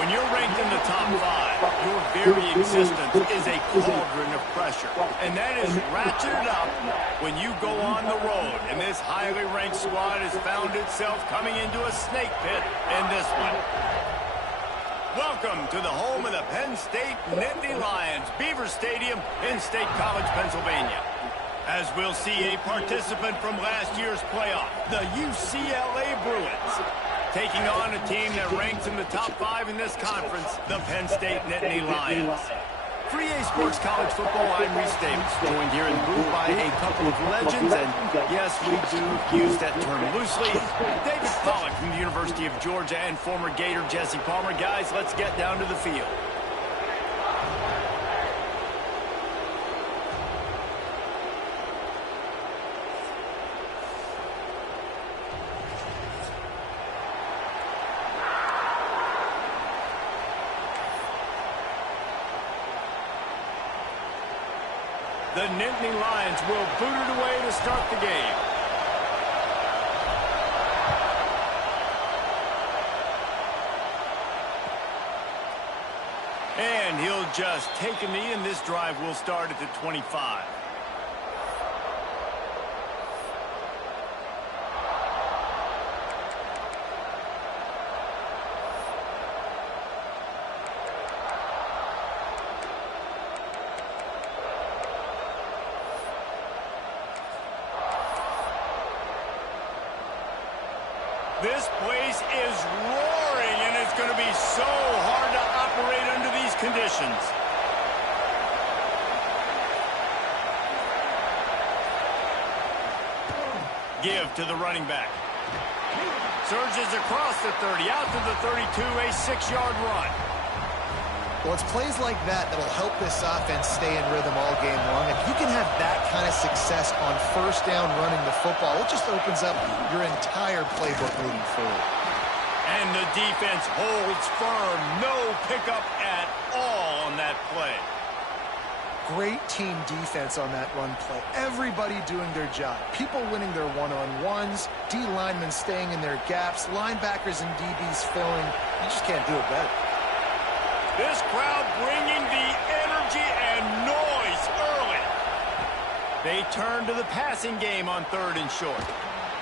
When you're ranked in the top 5, your very existence is a cauldron of pressure. And that is ratcheted up when you go on the road. And this highly ranked squad has found itself coming into a snake pit in this one. Welcome to the home of the Penn State Nittany Lions, Beaver Stadium in State College, Pennsylvania. As we'll see a participant from last year's playoff, the UCLA Bruins, taking on a team that ranks in the top 5 in this conference, the Penn State Nittany Lions. For EA Sports College Football, I'm Reese Davis, joined here in the booth by a couple of legends, and yes, we do use that term loosely. David Pollack from the University of Georgia and former Gator Jesse Palmer. Guys, let's get down to the field. The Nittany Lions will boot it away to start the game. And he'll just take a knee, and this drive will start at the 25. This place is roaring, and it's going to be so hard to operate under these conditions. Give to the running back. Surges across the 30, out to the 32, a 6-yard run. Well, it's plays like that that'll help this offense stay in rhythm all game long. If you can have that kind of success on first down running the football, it just opens up your entire playbook moving forward. And the defense holds firm. No pickup at all on that play. Great team defense on that run play. Everybody doing their job. People winning their one-on-ones, D linemen staying in their gaps, linebackers and DBs filling. You just can't do it better. This crowd bringing the energy and noise early. They turn to the passing game on 3rd and short.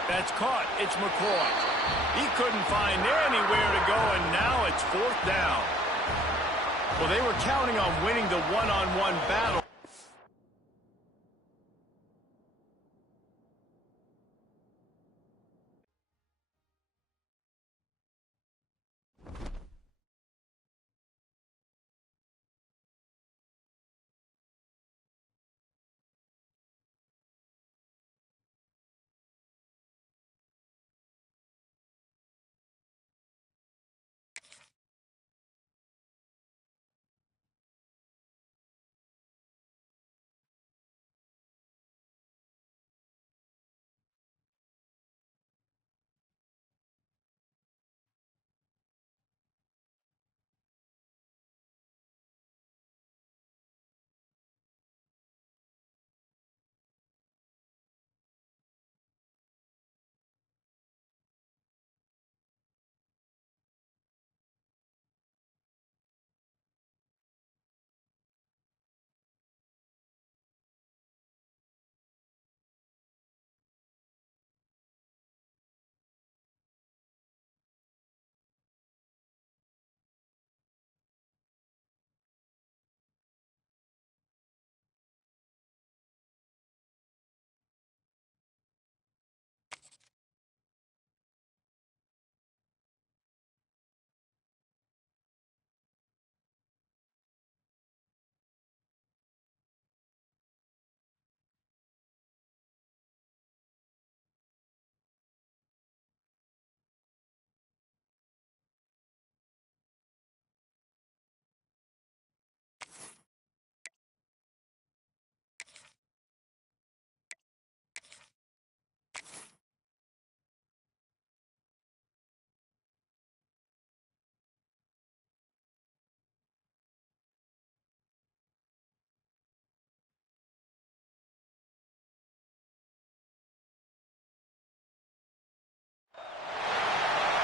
That's caught. It's McCoy. He couldn't find anywhere to go, and now it's 4th down. Well, they were counting on winning the one-on-one battle.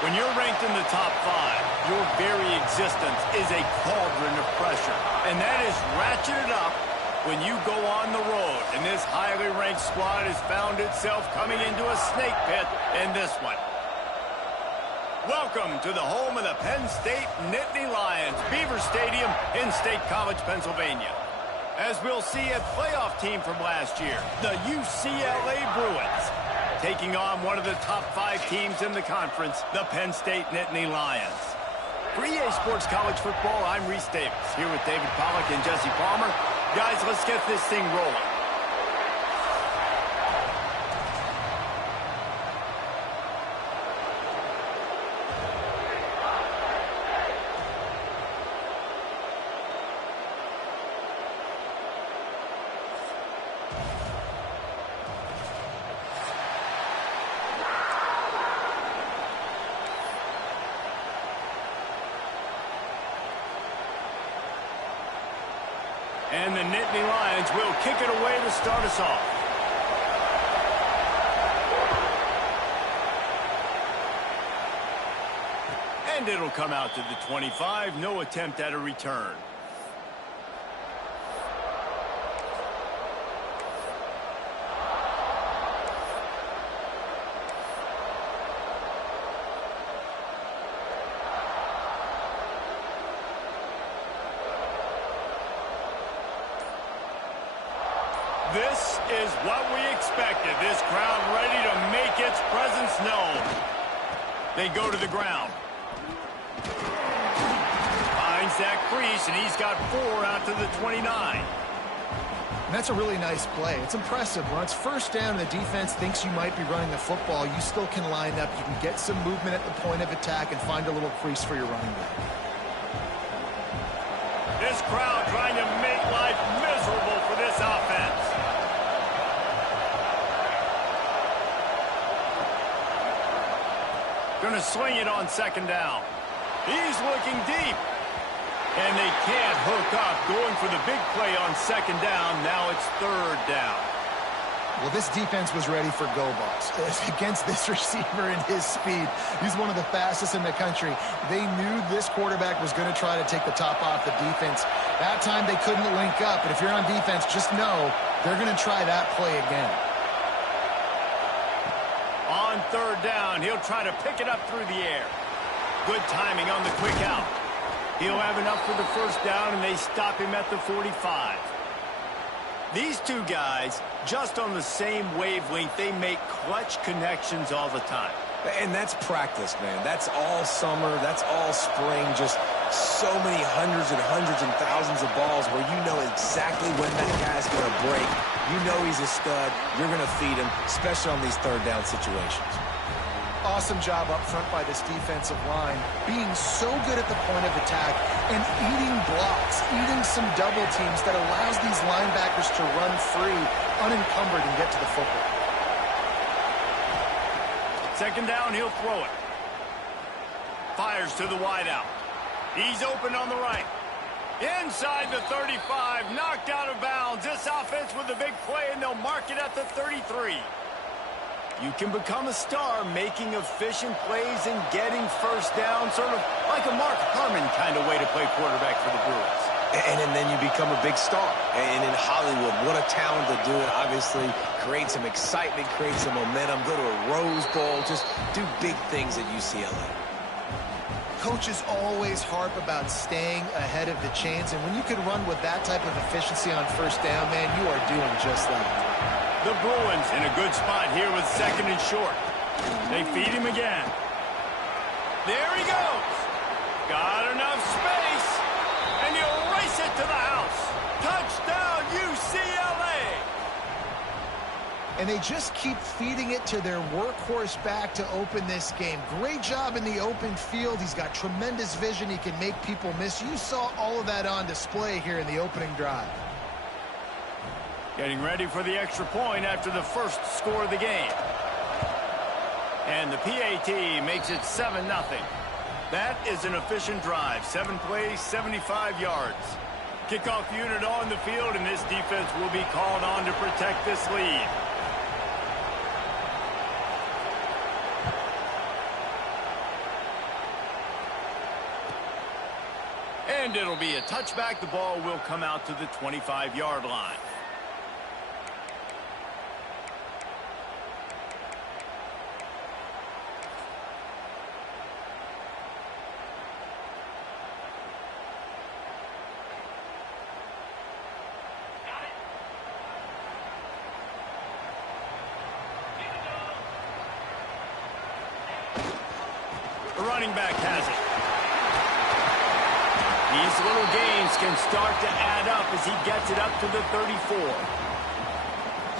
When you're ranked in the top 5, Your very existence is a cauldron of pressure, and that is ratcheted up when you go on the road. And this highly ranked squad has found itself coming into a snake pit in this one. Welcome to the home of the Penn State Nittany Lions, Beaver Stadium in State College, Pennsylvania. As we'll see a playoff team from last year, the UCLA Bruins, taking on one of the top 5 teams in the conference, the Penn State Nittany Lions. For EA Sports College Football, I'm Reese Davis, here with David Pollack and Jesse Palmer. Guys, let's get this thing rolling. And the Nittany Lions will kick it away to start us off. And it'll come out to the 25. No attempt at a return. This is what we expected. This crowd ready to make its presence known. They go to the ground. Finds that crease, and he's got 4 out to the 29. And that's a really nice play. It's impressive. When it's first down and the defense thinks you might be running the football, you still can line up. You can get some movement at the point of attack and find a little crease for your running back. This crowd trying to make life miserable for this offense. Going to swing it on second down. He's looking deep. And they can't hook up. Going for the big play on second down. Now it's third down. Well, this defense was ready for go balls. Against this receiver and his speed, he's one of the fastest in the country. They knew this quarterback was going to try to take the top off the defense. That time they couldn't link up. But if you're on defense, just know they're going to try that play again. On third down, he'll try to pick it up through the air. Good timing on the quick out. He'll have enough for the first down, and they stop him at the 45. These two guys, just on the same wavelength, they make clutch connections all the time. And that's practice, man. That's all summer. That's all spring. Just so many hundreds and thousands of balls where you know exactly when that guy's going to break. You know he's a stud. You're going to feed him, especially on these third down situations. Awesome job up front by this defensive line, being so good at the point of attack and eating blocks, eating some double teams that allows these linebackers to run free, unencumbered, and get to the football. Second down, he'll throw it. Fires to the wideout. He's open on the right. Inside the 35, knocked out of bounds. This offense with a big play, and they'll mark it at the 33. You can become a star making efficient plays and getting first down, sort of like a Mark Harmon kind of way to play quarterback for the Bruins. And then you become a big star. And in Hollywood, what a talent to do it. Obviously, create some excitement, create some momentum, go to a Rose Bowl, just do big things at UCLA. Coaches always harp about staying ahead of the chains, and when you can run with that type of efficiency on first down, man, you are doing just that. The Bruins in a good spot here with second and short. They feed him again. There he goes. Got enough space. And he'll race it to the house. Touchdown, UCLA. And they just keep feeding it to their workhorse back to open this game. Great job in the open field. He's got tremendous vision. He can make people miss. You saw all of that on display here in the opening drive. Getting ready for the extra point after the first score of the game. And the PAT makes it 7-0. That is an efficient drive. 7 plays, 75 yards. Kickoff unit on the field, and this defense will be called on to protect this lead. And it'll be a touchback. The ball will come out to the 25-yard line. The running back has it. These little gains can start to add up as he gets it up to the 34.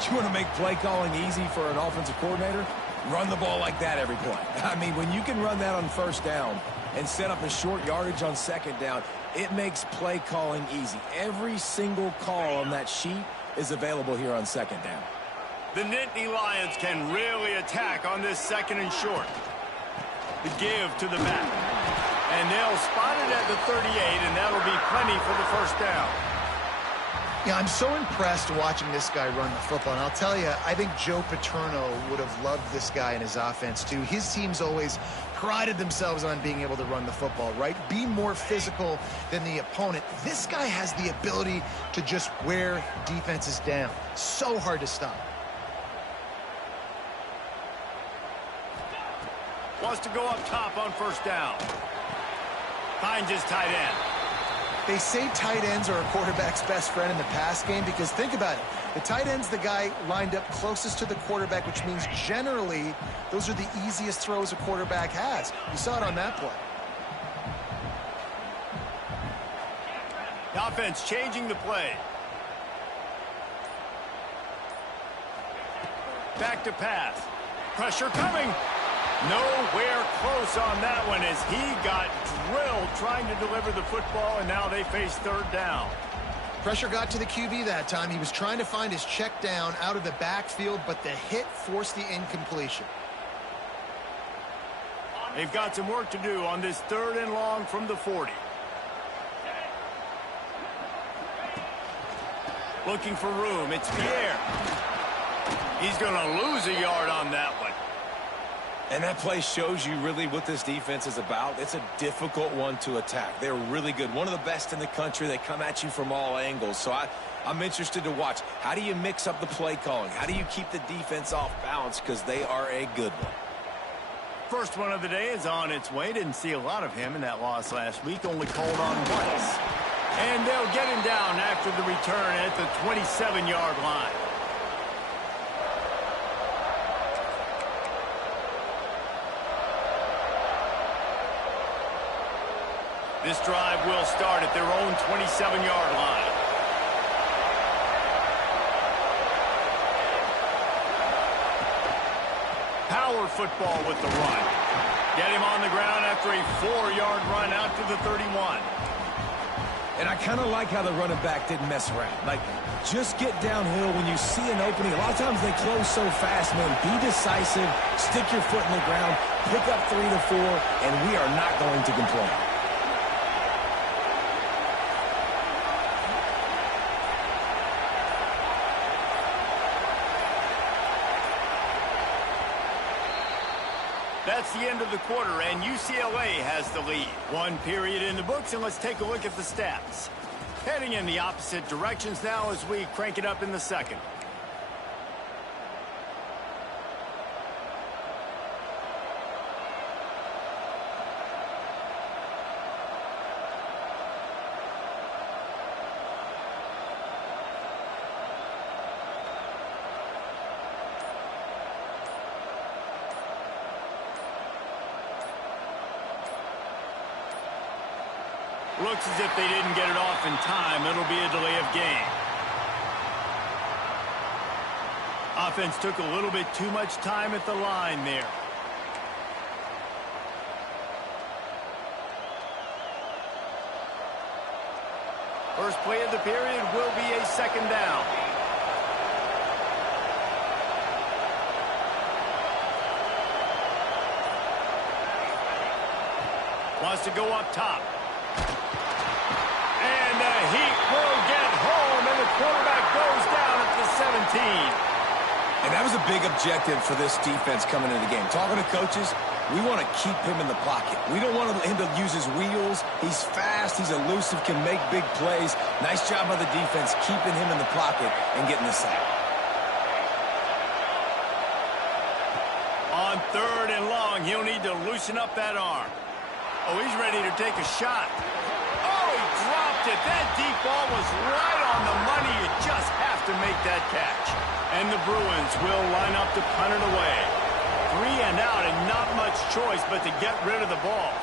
You want to make play calling easy for an offensive coordinator? Run the ball like that every play. I mean, when you can run that on first down and set up a short yardage on second down, it makes play calling easy. Every single call on that sheet is available here on second down. The Nittany Lions can really attack on this second and short. The give to the back. And they'll spot it at the 38, and that'll be plenty for the first down. Yeah, I'm so impressed watching this guy run the football. And I'll tell you, I think Joe Paterno would have loved this guy in his offense, too. His teams always prided themselves on being able to run the football, right? Be more physical than the opponent. This guy has the ability to just wear defenses down. So hard to stop. Wants to go up top on first down. Finds his tight end. They say tight ends are a quarterback's best friend in the pass game because think about it. The tight end's the guy lined up closest to the quarterback, which means generally those are the easiest throws a quarterback has. You saw it on that play. The offense changing the play. Back to pass. Pressure coming. Nowhere close on that one as he got drilled trying to deliver the football, and now they face third down. Pressure got to the QB that time. He was trying to find his check down out of the backfield, but the hit forced the incompletion. They've got some work to do on this third and long from the 40. Looking for room. It's Pierre. He's going to lose a yard on that one. And that play shows you really what this defense is about. It's a difficult one to attack. They're really good. One of the best in the country. They come at you from all angles. So I'm interested to watch. How do you mix up the play calling? How do you keep the defense off balance? Because they are a good one. First one of the day is on its way. Didn't see a lot of him in that loss last week. Only called on once. And they'll get him down after the return at the 27-yard line. This drive will start at their own 27-yard line. Power football with the run. Get him on the ground after a 4-yard run out to the 31. And I kind of like how the running back didn't mess around. Like, just get downhill when you see an opening. A lot of times they close so fast, man. Be decisive, stick your foot in the ground, pick up 3 to 4, and we are not going to complain. That's the end of the quarter, and UCLA has the lead. One period in the books, and let's take a look at the stats. Heading in the opposite directions now as we crank it up in the second. Looks as if they didn't get it off in time. It'll be a delay of game. Offense took a little bit too much time at the line there. First play of the period will be a second down. Wants to go up top. And the heat will get home, and the quarterback goes down at the 17. And that was a big objective for this defense coming into the game. Talking to coaches, we want to keep him in the pocket. We don't want him to use his wheels. He's fast. He's elusive, can make big plays. Nice job by the defense keeping him in the pocket and getting the sack. On 3rd and long, he'll need to loosen up that arm. Oh, he's ready to take a shot. Oh, he dropped it. That deep ball was right on the money. You just have to make that catch. And the Bruins will line up to punt it away. 3 and out and not much choice but to get rid of the ball.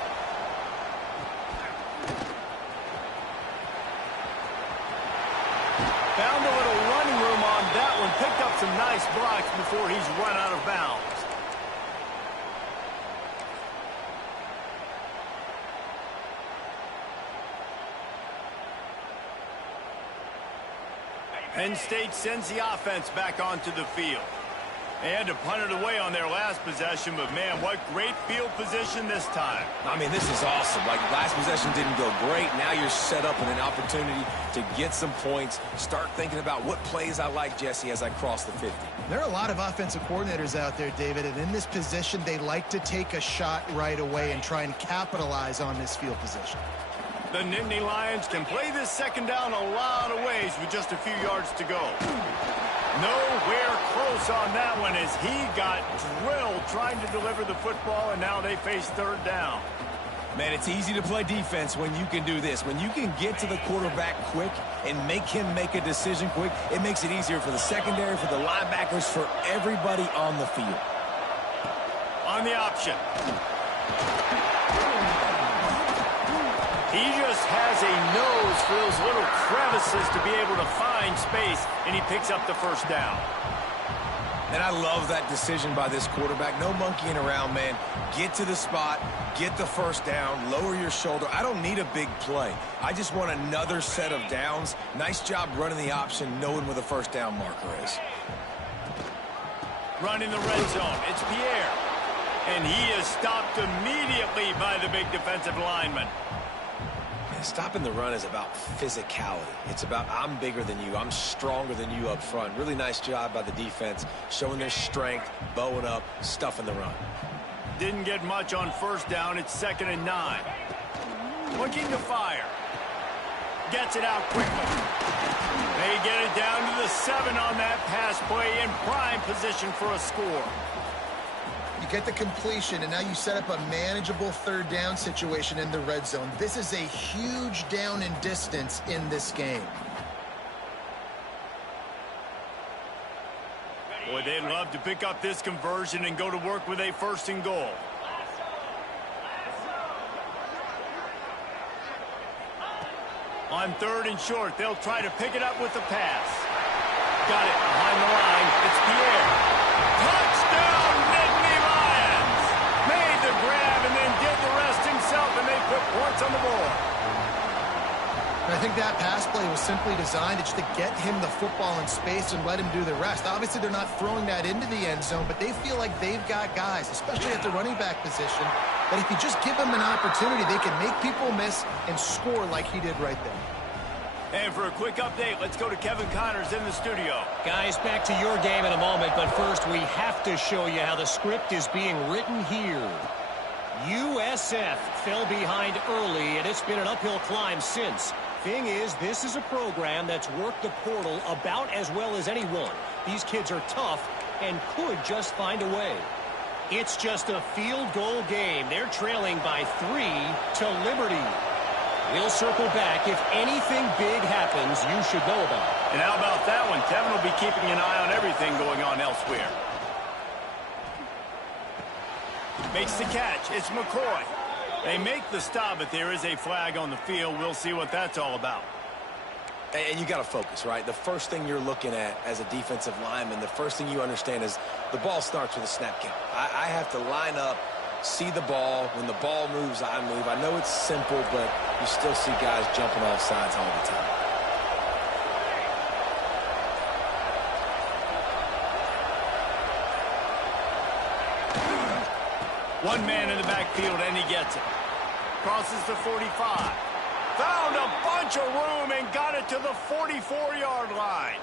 Found a little running room on that one. Picked up some nice blocks before he's run out of bounds. Penn State sends the offense back onto the field. They had to punt it away on their last possession, but man, what great field position this time. I mean, this is awesome. Like, last possession didn't go great. Now you're set up with an opportunity to get some points. Start thinking about what plays I like, Jesse, as I cross the 50. There are a lot of offensive coordinators out there, David, and in this position, they like to take a shot right away and try and capitalize on this field position. The Nittany Lions can play this second down a lot of ways with just a few yards to go. Nowhere close on that one as he got drilled trying to deliver the football, and now they face 3rd down. Man, it's easy to play defense when you can do this. When you can get to the quarterback quick and make him make a decision quick, it makes it easier for the secondary, for the linebackers, for everybody on the field. On the option. He just has a nose for those little crevices to be able to find space, and he picks up the 1st down. And I love that decision by this quarterback. No monkeying around, man. Get to the spot, get the 1st down, lower your shoulder. I don't need a big play. I just want another set of downs. Nice job running the option, knowing where the 1st down marker is. Running the red zone. It's Pierre. And he is stopped immediately by the big defensive lineman. Stopping the run is about physicality. It's about I'm bigger than you. I'm stronger than you up front. Really nice job by the defense, showing their strength, bowing up, stuffing the run. Didn't get much on 1st down. It's 2nd and 9. Looking to fire. Gets it out quickly. They get it down to the 7 on that pass play in prime position for a score. You get the completion, and now you set up a manageable 3rd down situation in the red zone. This is a huge down in distance in this game. Boy, they'd love to pick up this conversion and go to work with a 1st and goal. On 3rd and short, they'll try to pick it up with the pass. Got it behind the line. It's Pierre. Touchdown, Nittany Lions! Made the grab and then did the rest himself, and they put points on the board. I think that pass play was simply designed just to get him the football in space and let him do the rest. Obviously, they're not throwing that into the end zone, but they feel like they've got guys, especially at the running back position, that if you just give them an opportunity, they can make people miss and score like he did right there. And for a quick update, let's go to Kevin Connors in the studio. Guys, back to your game in a moment, but first we have to show you how the script is being written here. USF fell behind early, and it's been an uphill climb since. Thing is, this is a program that's worked the portal about as well as anyone. These kids are tough and could just find a way. It's just a field goal game. They're trailing by 3 to Liberty. We'll circle back. If anything big happens, you should know about it. And how about that one? Kevin will be keeping an eye on everything going on elsewhere. Makes the catch. It's McCoy. They make the stop, but there is a flag on the field. We'll see what that's all about. And you got to focus, right? The first thing you're looking at as a defensive lineman, the first thing you understand is the ball starts with a snap count. I have to line up, see the ball. When the ball moves, I move. I know it's simple, but you still see guys jumping off sides all the time. One man in the backfield, and he gets it. Crosses the 45. Found a bunch of room and got it to the 44-yard line.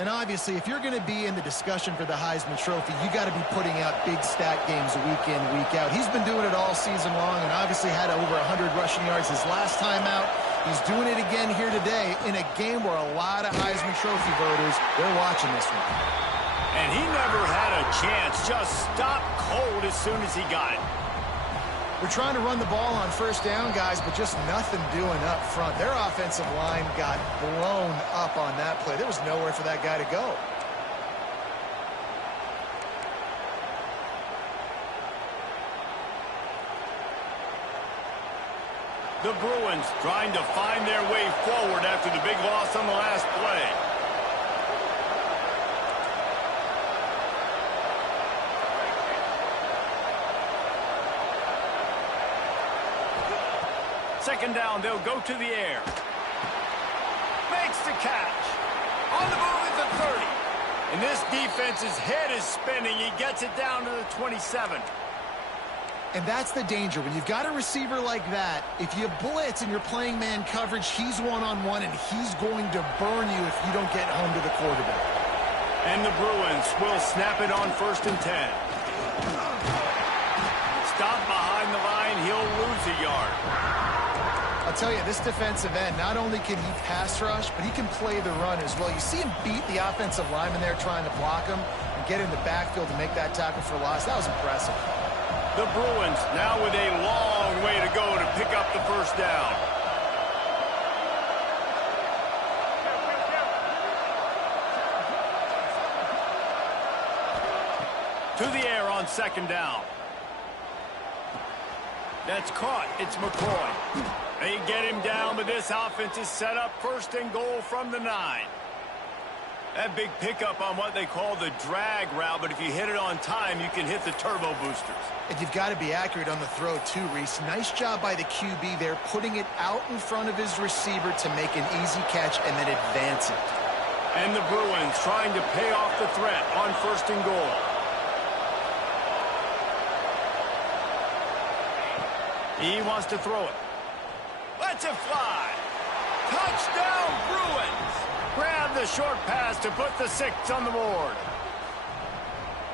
And obviously, if you're going to be in the discussion for the Heisman Trophy, you got to be putting out big stat games week in, week out. He's been doing it all season long and obviously had over 100 rushing yards his last time out. He's doing it again here today in a game where a lot of Heisman Trophy voters, they're watching this one. And he never had a chance. Just stopped cold as soon as he got it. We're trying to run the ball on first down, guys, but just nothing doing up front. Their offensive line got blown up on that play. There was nowhere for that guy to go. The Bruins trying to find their way forward after the big loss on the last play. Second down, they'll go to the air. Makes the catch. On the move at the 30. And this defense's head is spinning. He gets it down to the 27. And that's the danger. When you've got a receiver like that, if you blitz and you're playing man coverage, he's one-on-one, and he's going to burn you if you don't get home to the quarterback. And the Bruins will snap it on 1st and 10. Stop behind the line. He'll lose a yard. I'll tell you, this defensive end, not only can he pass rush, but he can play the run as well. You see him beat the offensive lineman there trying to block him and get in the backfield to make that tackle for loss. That was impressive. The Bruins now with a long way to go to pick up the first down. To the air on 2nd down. That's caught. It's McCoy. They get him down, but this offense is set up 1st and goal from the 9. That big pickup on what they call the drag route, but if you hit it on time, you can hit the turbo boosters. And you've got to be accurate on the throw too, Reese. Nice job by the QB there, putting it out in front of his receiver to make an easy catch and then advance it. And the Bruins trying to pay off the threat on 1st and goal. He wants to throw it. Lets it fly. Touchdown, Bruins. Grab the short pass to put the 6 on the board.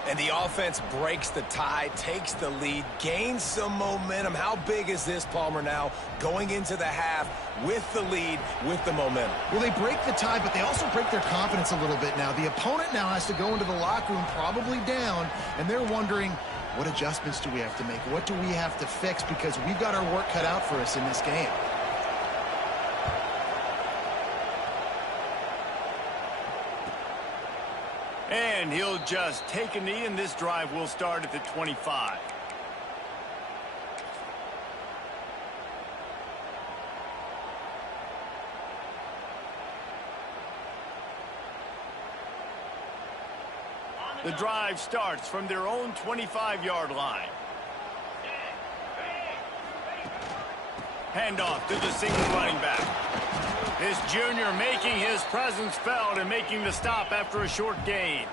And the offense breaks the tie, takes the lead, gains some momentum. How big is this, Palmer, now going into the half with the lead, with the momentum? Well, they break the tie, but they also break their confidence a little bit now. The opponent now has to go into the locker room probably down, and they're wondering, what adjustments do we have to make? What do we have to fix? Because we've got our work cut out for us in this game. And he'll just take a knee, and this drive will start at the 25. The drive starts from their own 25-yard line. Handoff to the single running back. This junior making his presence felt and making the stop after a short gain.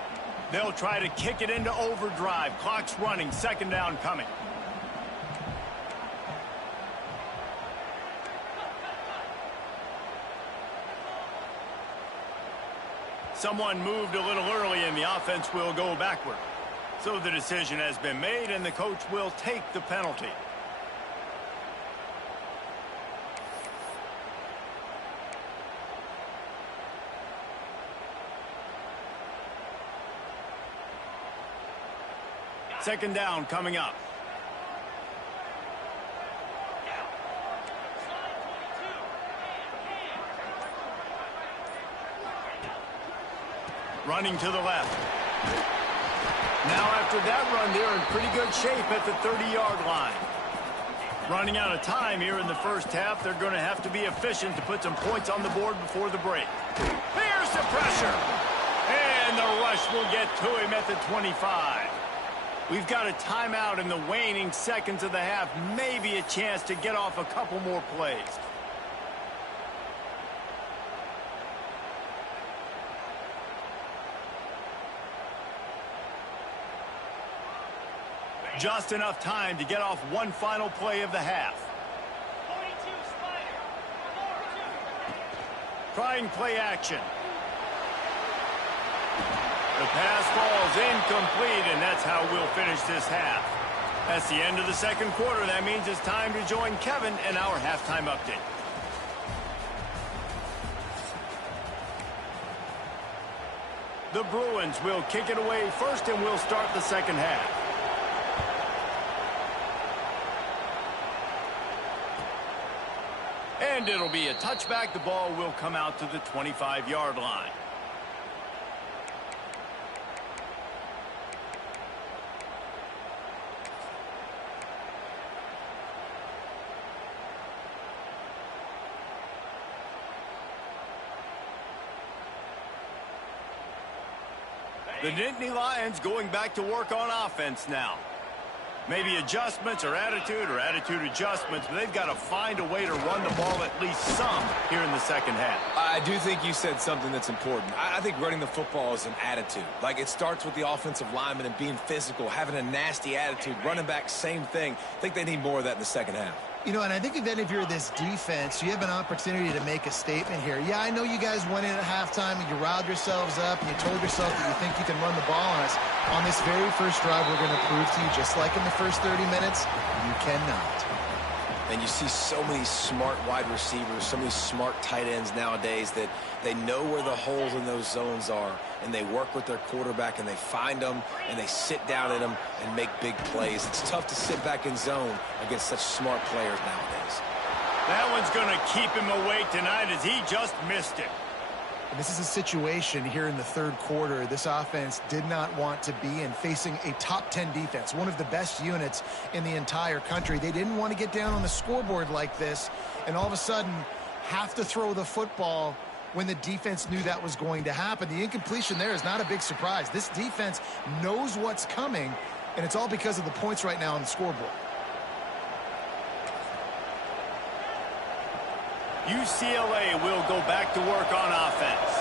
They'll try to kick it into overdrive. Clock's running. 2nd down coming. Someone moved a little early, and the offense will go backward. So the decision has been made, and the coach will take the penalty. Second down coming up. Running to the left. Now after that run, they're in pretty good shape at the 30-yard line. Running out of time here in the first half. They're going to have to be efficient to put some points on the board before the break. Here's the pressure. And the rush will get to him at the 25. We've got a timeout in the waning seconds of the half. Maybe a chance to get off a couple more plays. Just enough time to get off one final play of the half. Trying play action. The pass falls incomplete, and that's how we'll finish this half. That's the end of the second quarter. That means it's time to join Kevin in our halftime update. The Bruins will kick it away first, and we'll start the second half. And it'll be a touchback. The ball will come out to the 25-yard line. The Nittany Lions going back to work on offense now. Maybe adjustments or attitude adjustments, but they've got to find a way to run the ball at least some here in the second half. I do think you said something that's important. I think running the football is an attitude. Like, it starts with the offensive lineman and being physical, having a nasty attitude. Running back, same thing. I think they need more of that in the second half. You know, and I think that if you're this defense, you have an opportunity to make a statement here. Yeah, I know you guys went in at halftime and you riled yourselves up and you told yourself that you think you can run the ball on us. On this very first drive, we're going to prove to you, just like in the first 30 minutes, you cannot. And you see so many smart wide receivers, so many smart tight ends nowadays that they know where the holes in those zones are, and they work with their quarterback, and they find them, and they sit down at them and make big plays. It's tough to sit back in zone against such smart players nowadays. That one's going to keep him awake tonight as he just missed it. This is a situation here in the third quarter this offense did not want to be in, facing a top 10 defense, one of the best units in the entire country. They didn't want to get down on the scoreboard like this and all of a sudden have to throw the football when the defense knew that was going to happen. The incompletion there is not a big surprise. This defense knows what's coming, and it's all because of the points right now on the scoreboard. UCLA will go back to work on offense.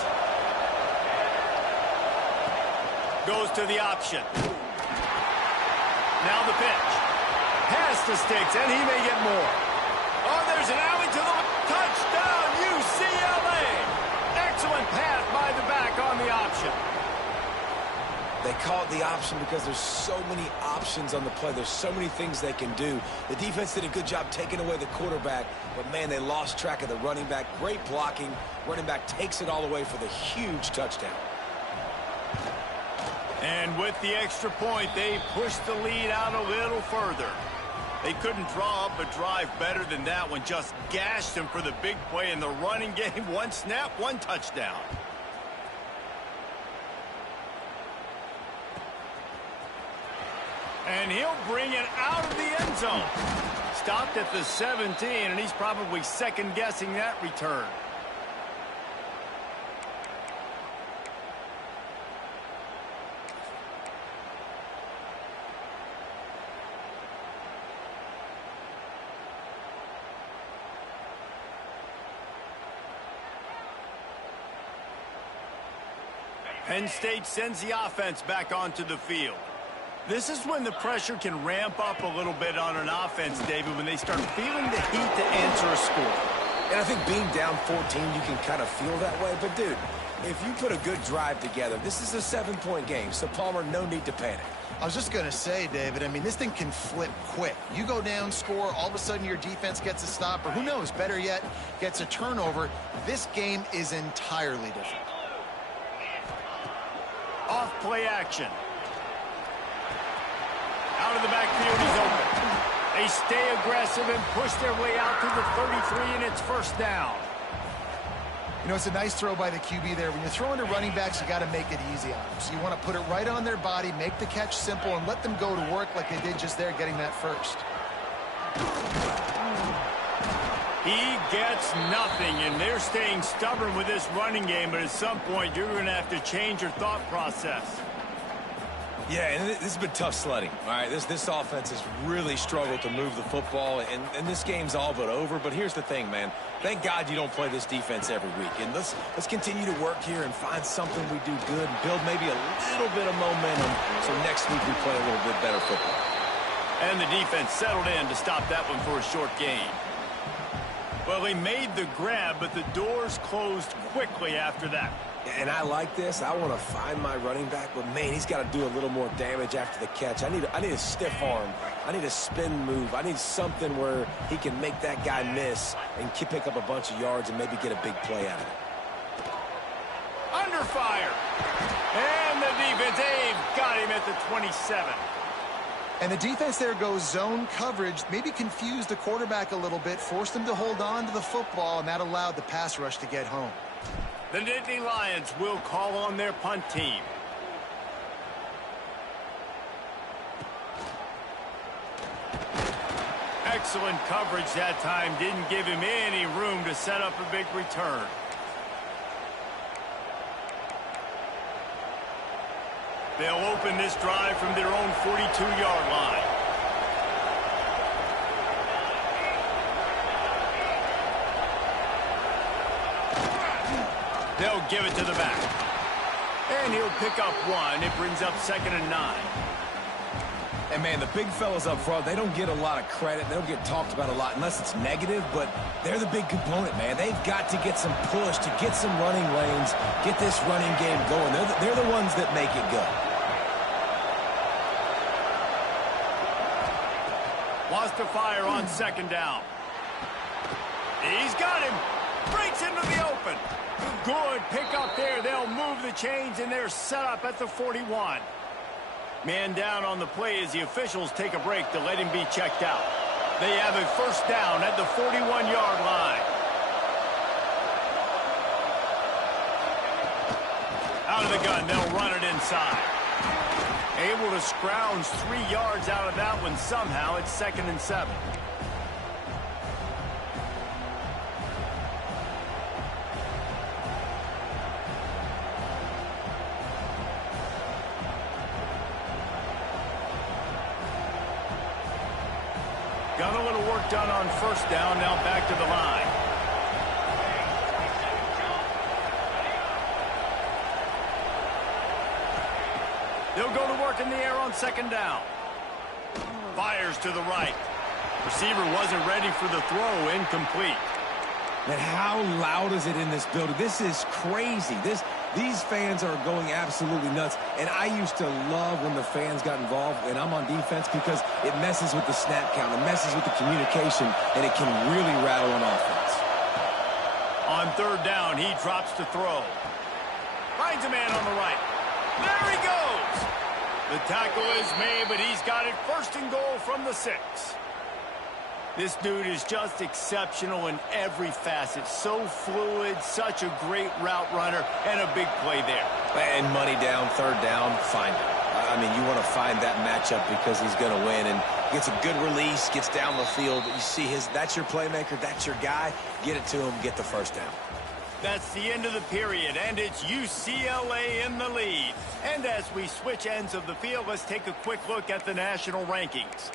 Goes to the option. Now the pitch. Pass the sticks, and he may get more. Oh, there's an alley to the touchdown, UCLA. Excellent pass by the back on the option. They call it the option because there's so many options on the play. There's so many things they can do. The defense did a good job taking away the quarterback, but, man, they lost track of the running back. Great blocking. Running back takes it all away for the huge touchdown. And with the extra point, they pushed the lead out a little further. They couldn't draw up a drive better than that one. Just gashed them for the big play in the running game. One snap, one touchdown. And he'll bring it out of the end zone. Stopped at the 17, and he's probably second-guessing that return. Penn State sends the offense back onto the field. This is when the pressure can ramp up a little bit on an offense, David, when they start feeling the heat to answer a score. And I think being down 14, you can kind of feel that way. But, dude, if you put a good drive together, this is a 7-point game. So, Palmer, no need to panic. I was just going to say, David, I mean, this thing can flip quick. You go down, score, all of a sudden your defense gets a stop, or who knows, better yet, gets a turnover. This game is entirely different. Off play action. Out of the backfield, he's open. They stay aggressive and push their way out to the 33, and it's first down. You know, it's a nice throw by the QB there. When you're throwing to running backs, you got to make it easy on them. So you want to put it right on their body, make the catch simple, and let them go to work like they did just there, getting that first. He gets nothing, and they're staying stubborn with this running game, but at some point, you're going to have to change your thought process. Yeah, and this has been tough sledding. All right, this offense has really struggled to move the football, and this game's all but over. But here's the thing, man. Thank God you don't play this defense every week. And let's continue to work here and find something we do good and build maybe a little bit of momentum so next week we play a little bit better football. And the defense settled in to stop that one for a short gain. Well, he made the grab, but the doors closed quickly after that. And I like this. I want to find my running back, but man, he's got to do a little more damage after the catch. I need a stiff arm. I need a spin move. I need something where he can make that guy miss and pick up a bunch of yards and maybe get a big play out of it. Under fire. And the defense, they've got him at the 27. And the defense there goes zone coverage, maybe confused the quarterback a little bit, forced him to hold on to the football, and that allowed the pass rush to get home. The Nittany Lions will call on their punt team. Excellent coverage that time. Didn't give him any room to set up a big return. They'll open this drive from their own 42-yard line. They'll give it to the back. And he'll pick up one. It brings up 2nd and 9. And, man, the big fellas up front, they don't get a lot of credit. They don't get talked about a lot unless it's negative, but they're the big component, man. They've got to get some push, to get some running lanes, get this running game going. They're the ones that make it go. Wants to fire on 2nd down. He's got him. Breaks into the open. Good pickup there. They'll move the chains, and they're set up at the 41. Man down on the play as the officials take a break to let him be checked out. They have a 1st down at the 41-yard line. Out of the gun, they'll run it inside. Able to scrounge 3 yards out of that one somehow. It's 2nd and 7. Got a little work done on 1st down, now back to the line. They'll go to work in the air on 2nd down. Fires to the right. Receiver wasn't ready for the throw, incomplete. Man, how loud is it in this building? This is crazy. These fans are going absolutely nuts. And I used to love when the fans got involved, and I'm on defense, because it messes with the snap count, it messes with the communication, and it can really rattle an offense. On 3rd down, he drops to throw. Finds a man on the right. There he goes. The tackle is made, but he's got it 1st and goal from the 6. This dude is just exceptional in every facet. So fluid, such a great route runner, and a big play there. And money down, 3rd down, find him. I mean, you want to find that matchup because he's going to win, and gets a good release, gets down the field. You see that's your playmaker, that's your guy. Get it to him, get the 1st down. That's the end of the period, and it's UCLA in the lead. And as we switch ends of the field, let's take a quick look at the national rankings.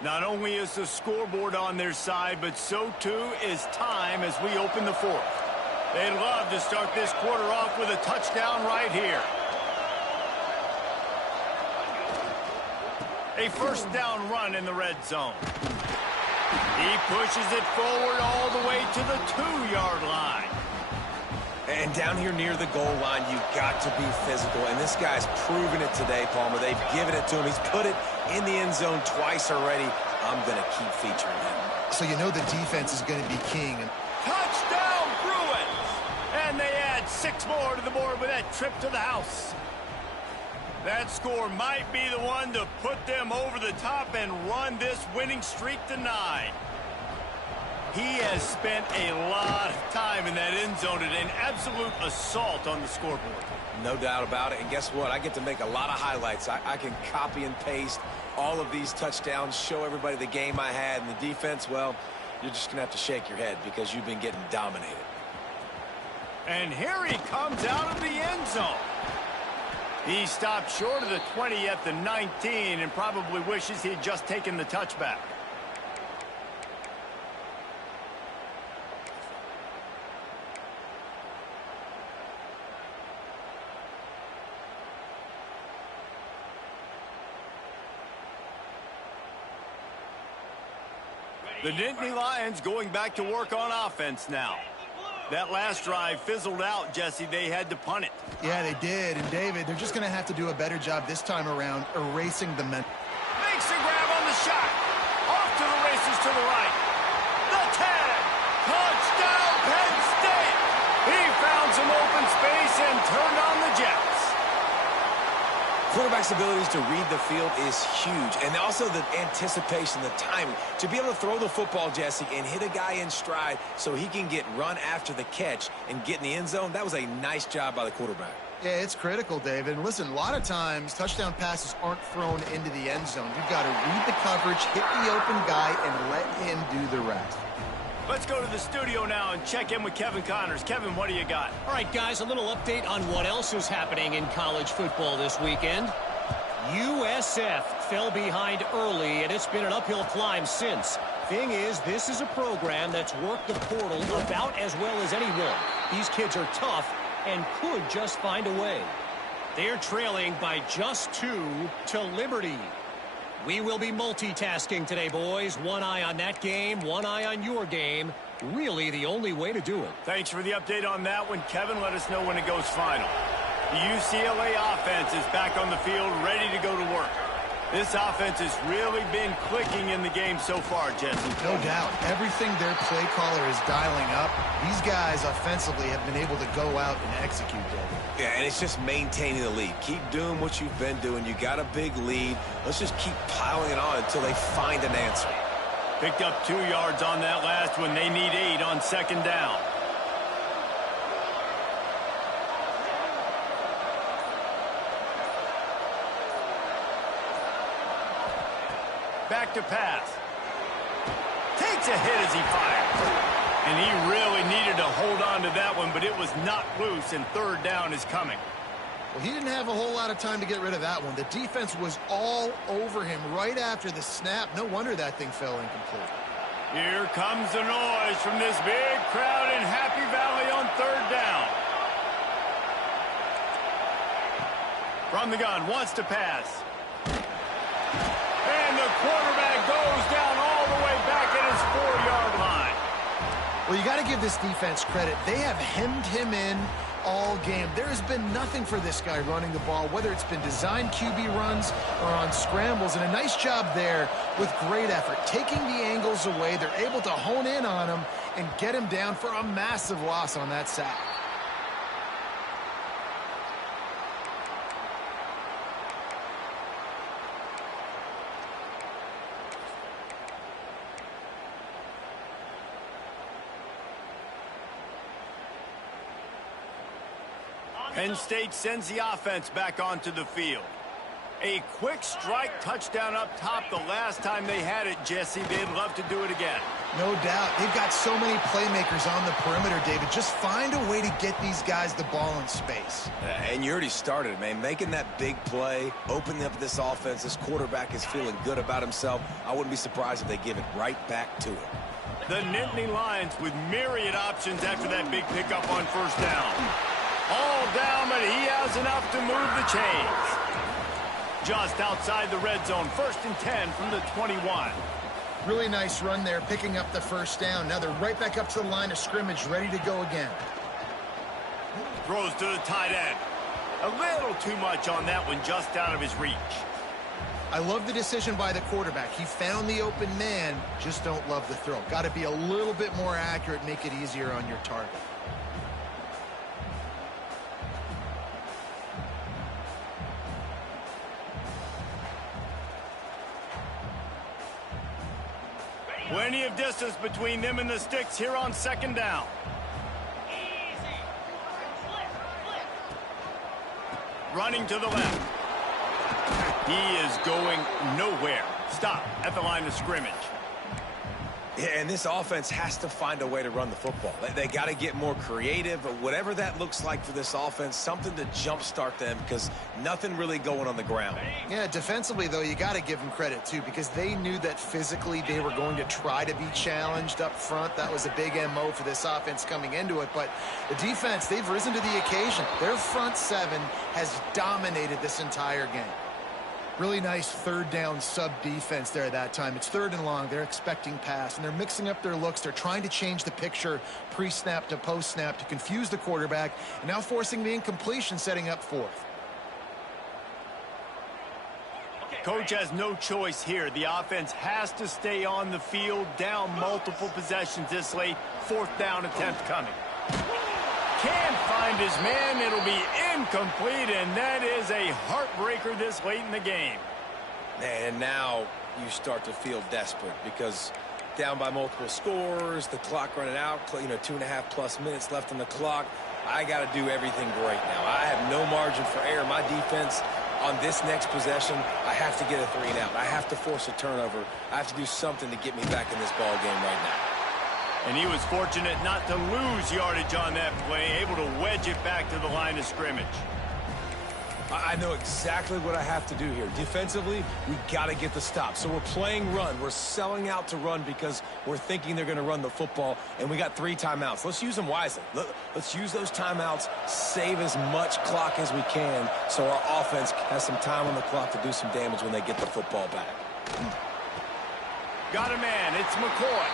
Not only is the scoreboard on their side, but so too is time as we open the 4th. They'd love to start this quarter off with a touchdown right here. A 1st down run in the red zone. He pushes it forward all the way to the 2-yard line. And down here near the goal line, you've got to be physical. And this guy's proven it today, Palmer. They've given it to him. He's put it in the end zone twice already. I'm going to keep featuring him. So you know the defense is going to be king. Touchdown, Bruins! And they add 6 more to the board with that trip to the house. That score might be the one to put them over the top and run this winning streak to 9. He has spent a lot of time in that end zone and an absolute assault on the scoreboard. No doubt about it. And guess what? I get to make a lot of highlights. I can copy and paste all of these touchdowns, show everybody the game I had. And the defense, well, you're just going to have to shake your head because you've been getting dominated. And here he comes out of the end zone. He stopped short of the 20 at the 19 and probably wishes he'd just taken the touchback. The Nittany Lions going back to work on offense now. That last drive fizzled out, Jesse. They had to punt it. Yeah, they did. And, David, they're just going to have to do a better job this time around erasing the mental. Makes a grab on the shot. Off to the races to the right. The tag. Touchdown, Penn State. He found some open space and turned on the Jets. Quarterback's abilities to read the field is huge. And also the anticipation, the timing. To be able to throw the football, Jesse, and hit a guy in stride so he can get run after the catch and get in the end zone, that was a nice job by the quarterback. Yeah, it's critical, David. And listen, a lot of times touchdown passes aren't thrown into the end zone. You've got to read the coverage, hit the open guy, and let him do the rest. Let's go to the studio now and check in with Kevin Connors. Kevin, what do you got? All right, guys, a little update on what else is happening in college football this weekend. USF fell behind early, and it's been an uphill climb since. Thing is, this is a program that's worked the portal about as well as anyone. These kids are tough and could just find a way. They're trailing by just 2 to Liberty. We will be multitasking today, boys. One eye on that game, one eye on your game. Really the only way to do it. Thanks for the update on that one, Kevin. Let us know when it goes final. The UCLA offense is back on the field, ready to go to work. This offense has really been clicking in the game so far, Jesse. No doubt. Everything their play caller is dialing up, these guys offensively have been able to go out and execute, David. Yeah, and it's just maintaining the lead. Keep doing what you've been doing. You got a big lead. Let's just keep piling it on until they find an answer. Picked up 2 yards on that last one. They need 8 on second down. Back to pass. Takes a hit as he fires. And he really needed to hold on to that one, but it was not loose, and third down is coming. Well, he didn't have a whole lot of time to get rid of that one. The defense was all over him right after the snap. No wonder that thing fell incomplete. Here comes the noise from this big crowd in Happy Valley on third down. From the gun, wants to pass. And the quarterback goes down all the way back at his 4-yard line. Well, you got to give this defense credit. They have hemmed him in all game. There has been nothing for this guy running the ball, whether it's been designed QB runs or on scrambles, and a nice job there with great effort. Taking the angles away, they're able to hone in on him and get him down for a massive loss on that sack. Penn State sends the offense back onto the field. A quick strike touchdown up top the last time they had it, Jesse. They'd love to do it again. No doubt. They've got so many playmakers on the perimeter, David. Just find a way to get these guys the ball in space. And you already started, man. Making that big play, opening up this offense. This quarterback is feeling good about himself. I wouldn't be surprised if they give it right back to him. The Nittany Lions with myriad options after that big pickup on first down. All down, but he has enough to move the chains. Just outside the red zone, 1st and 10 from the 21. Really nice run there, picking up the first down. Now they're right back up to the line of scrimmage, ready to go again. Throws to the tight end. A little too much on that one, just out of his reach. I love the decision by the quarterback. He found the open man, just don't love the throw. Got to be a little bit more accurate, make it easier on your target. Plenty of distance between them and the sticks here on second down. Running to the left. He is going nowhere. Stop at the line of scrimmage. Yeah, and this offense has to find a way to run the football. They got to get more creative, but whatever that looks like for this offense, something to jumpstart them because nothing really going on the ground. Yeah, defensively, though, you got to give them credit, too, because they knew that physically they were going to try to be challenged up front. That was a big MO for this offense coming into it, but the defense, they've risen to the occasion. Their front seven has dominated this entire game. Really nice third down sub defense there that time. It's 3rd and long. They're expecting pass, and they're mixing up their looks. They're trying to change the picture pre-snap to post-snap to confuse the quarterback, and now forcing the incompletion, setting up 4th. Coach has no choice here. The offense has to stay on the field, down multiple possessions this late. 4th down attempt coming. Can't find his man. It'll be incomplete, and that is a heartbreaker this late in the game. And now you start to feel desperate because down by multiple scores, the clock running out, 2.5+ minutes left on the clock. I got to do everything great now. I have no margin for error. My defense on this next possession, I have to get a 3 and out. I have to force a turnover. I have to do something to get me back in this ball game right now. And he was fortunate not to lose yardage on that play, able to wedge it back to the line of scrimmage. I know exactly what I have to do here. Defensively, we got to get the stop. So we're playing run. We're selling out to run because we're thinking they're going to run the football, and we got 3 timeouts. Let's use them wisely. Let's use those timeouts, save as much clock as we can so our offense has some time on the clock to do some damage when they get the football back. Got a man. It's McCoy.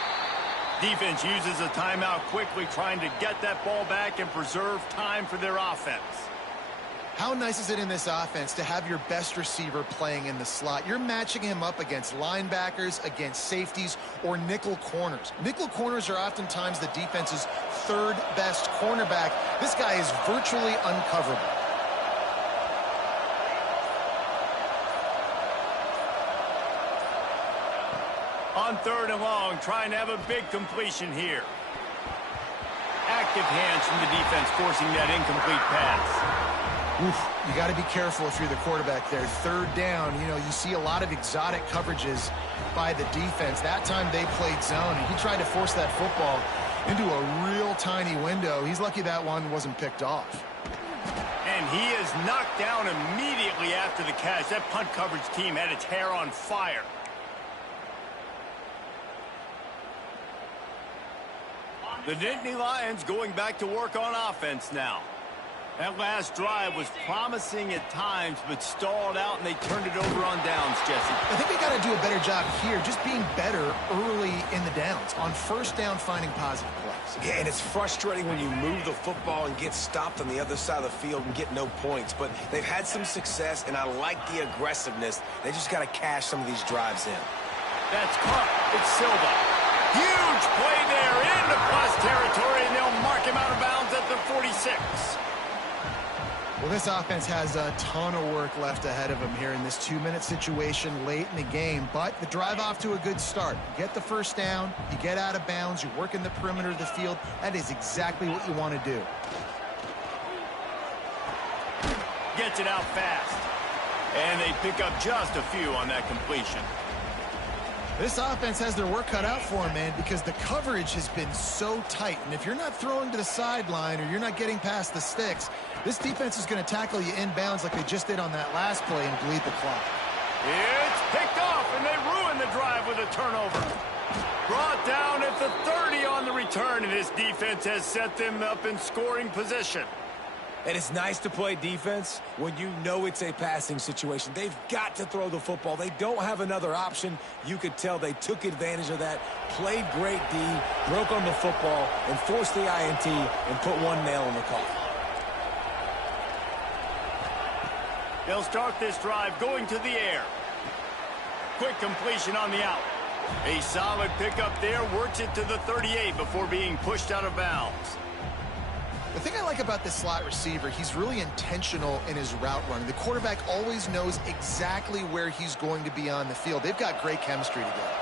Defense uses a timeout quickly, trying to get that ball back and preserve time for their offense. How nice is it in this offense to have your best receiver playing in the slot? You're matching him up against linebackers, against safeties, or nickel corners. Nickel corners are oftentimes the defense's 3rd best cornerback. This guy is virtually uncoverable. On 3rd and long, trying to have a big completion here. Active hands from the defense, forcing that incomplete pass. Oof, you got to be careful if you're the quarterback there. 3rd down, you see a lot of exotic coverages by the defense. That time they played zone, and he tried to force that football into a real tiny window. He's lucky that one wasn't picked off. And he is knocked down immediately after the catch. That punt coverage team had its hair on fire. The Nittany Lions going back to work on offense now. That last drive was promising at times, but stalled out, and they turned it over on downs, Jesse. I think they got to do a better job here, just being better early in the downs. On 1st down, finding positive plays. Yeah, and it's frustrating when you move the football and get stopped on the other side of the field and get no points. But they've had some success, and I like the aggressiveness. They just got to cash some of these drives in. That's caught. It's Silva. Huge play there into plus territory, and they'll mark him out of bounds at the 46. Well, this offense has a ton of work left ahead of them here in this 2-minute situation late in the game, but the drive off to a good start. You get the 1st down, you get out of bounds, you work in the perimeter of the field. That is exactly what you want to do. Gets it out fast. And they pick up just a few on that completion. This offense has their work cut out for them, man, because the coverage has been so tight. And if you're not throwing to the sideline or you're not getting past the sticks, this defense is going to tackle you inbounds like they just did on that last play and bleed the clock. It's picked off, and they ruin the drive with a turnover. Brought down at the 30 on the return, and this defense has set them up in scoring position. And it's nice to play defense when you know it's a passing situation. They've got to throw the football. They don't have another option. You could tell they took advantage of that, played great D, broke on the football, and forced the INT and put one nail in the coffin. They'll start this drive going to the air. Quick completion on the out. A solid pickup there, works it to the 38 before being pushed out of bounds. The thing I like about this slot receiver, he's really intentional in his route running. The quarterback always knows exactly where he's going to be on the field. They've got great chemistry together.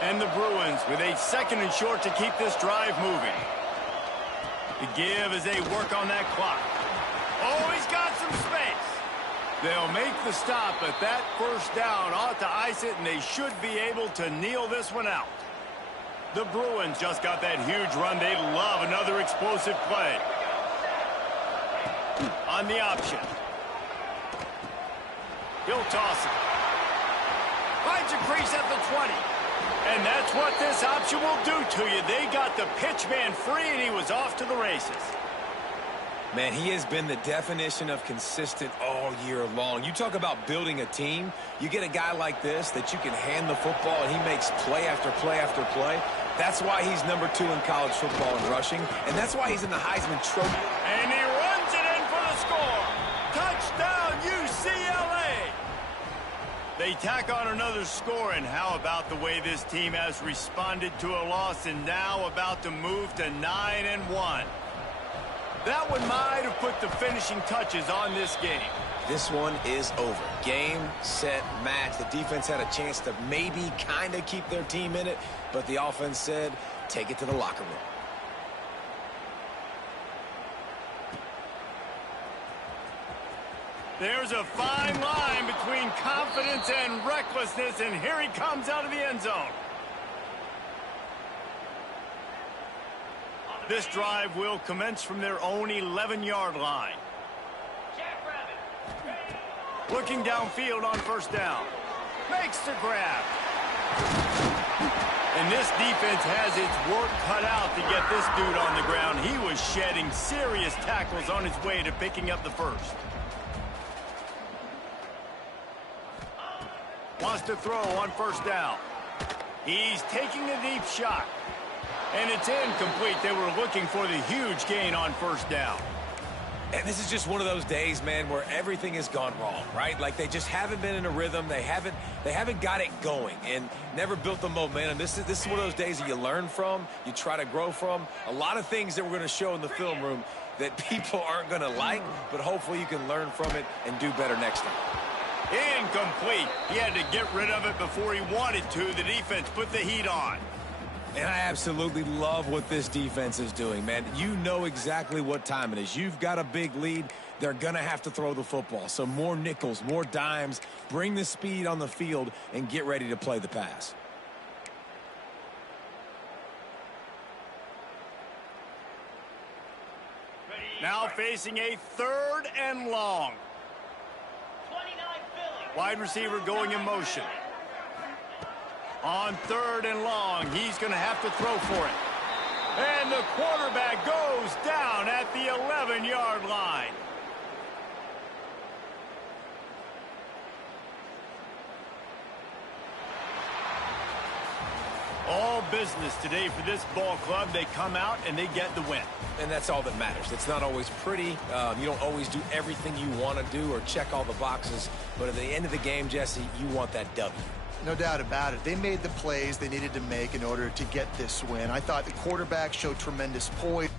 And the Bruins with a 2nd and short to keep this drive moving. The give as they work on that clock. Oh, he's got some space. They'll make the stop, but that 1st down ought to ice it, and they should be able to kneel this one out. The Bruins just got that huge run. They love another explosive play. On the option. He'll toss it. Finds a crease at the 20. And that's what this option will do to you. They got the pitch man free, and he was off to the races. Man, he has been the definition of consistent all year long. You talk about building a team, you get a guy like this that you can hand the football and he makes play after play after play. That's why he's number 2 in college football in rushing, and that's why he's in the Heisman Trophy. And he runs it in for the score. Touchdown, UCLA. They tack on another score, and how about the way this team has responded to a loss and now about to move to 9-1. That one might have put the finishing touches on this game. This one is over. Game, set, match. The defense had a chance to maybe kind of keep their team in it, but the offense said, take it to the locker room. There's a fine line between confidence and recklessness, and here he comes out of the end zone. This drive will commence from their own 11-yard line. Looking downfield on first down. Makes the grab. And this defense has its work cut out to get this dude on the ground. He was shedding serious tackles on his way to picking up the first. Wants to throw on first down. He's taking a deep shot. And it's incomplete. They were looking for the huge gain on first down. And this is just one of those days, man, where everything has gone wrong, right? Like they just haven't been in a rhythm. They haven't got it going and never built the momentum. This is one of those days that you learn from, you try to grow from. A lot of things that we're going to show in the film room that people aren't going to like, but hopefully you can learn from it and do better next time. Incomplete. He had to get rid of it before he wanted to. The defense put the heat on. And I absolutely love what this defense is doing, man. You know exactly what time it is. You've got a big lead. They're going to have to throw the football. So more nickels, more dimes, bring the speed on the field, and get ready to play the pass. Now facing a 3rd and long. Wide receiver going in motion. On 3rd and long, he's going to have to throw for it. And the quarterback goes down at the 11-yard line. All business today for this ball club. They come out and they get the win. And that's all that matters. It's not always pretty. You don't always do everything you want to do or check all the boxes. But at the end of the game, Jesse, you want that W. No doubt about it. They made the plays they needed to make in order to get this win. I thought the quarterback showed tremendous poise.